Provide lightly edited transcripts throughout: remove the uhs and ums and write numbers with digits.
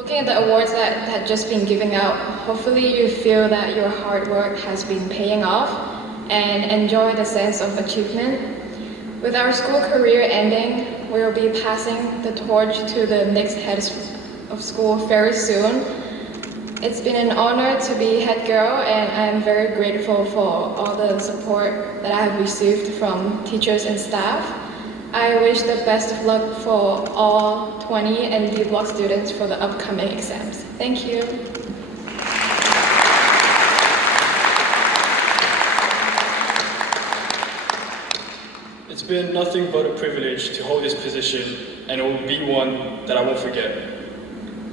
Looking at the awards that had just been given out, hopefully you feel that your hard work has been paying off and enjoy the sense of achievement. With our school career ending, we will be passing the torch to the next head of school very soon. It's been an honor to be head girl, and I am very grateful for all the support that I have received from teachers and staff. I wish the best of luck for all 20 and D Block students for the upcoming exams. Thank you. It's been nothing but a privilege to hold this position, and it will be one that I won't forget.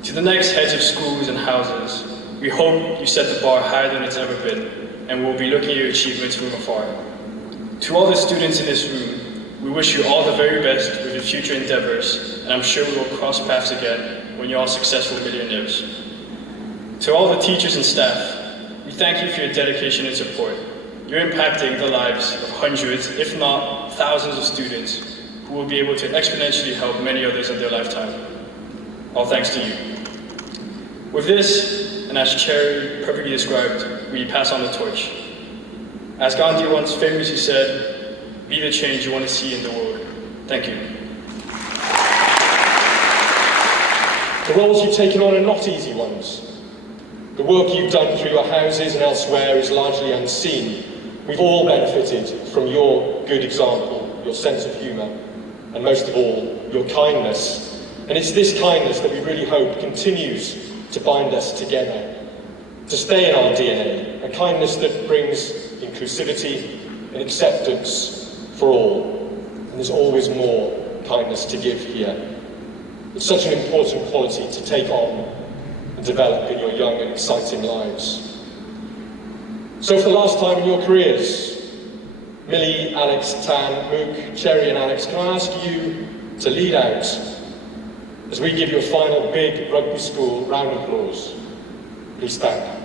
To the next heads of schools and houses, we hope you set the bar higher than it's ever been, and we'll be looking at your achievements from afar. To all the students in this room, we wish you all the very best with your future endeavors, and I'm sure we will cross paths again when you're all successful millionaires. To all the teachers and staff, we thank you for your dedication and support. You're impacting the lives of hundreds, if not thousands of students who will be able to exponentially help many others in their lifetime. All thanks to you. With this, and as Cherry perfectly described, we pass on the torch. As Gandhi once famously said, be the change you want to see in the world. Thank you. The roles you've taken on are not easy ones. The work you've done through your houses and elsewhere is largely unseen. We've all benefited from your good example, your sense of humour, and most of all, your kindness. And it's this kindness that we really hope continues to bind us together, to stay in our DNA, a kindness that brings inclusivity and acceptance for all. And there's always more kindness to give here. It's such an important quality to take on and develop in your young and exciting lives. So for the last time in your careers, Millie, Alex, Tan, Mook, Cherry and Alex, can I ask you to lead out as we give you a final big rugby school round of applause. Please stand.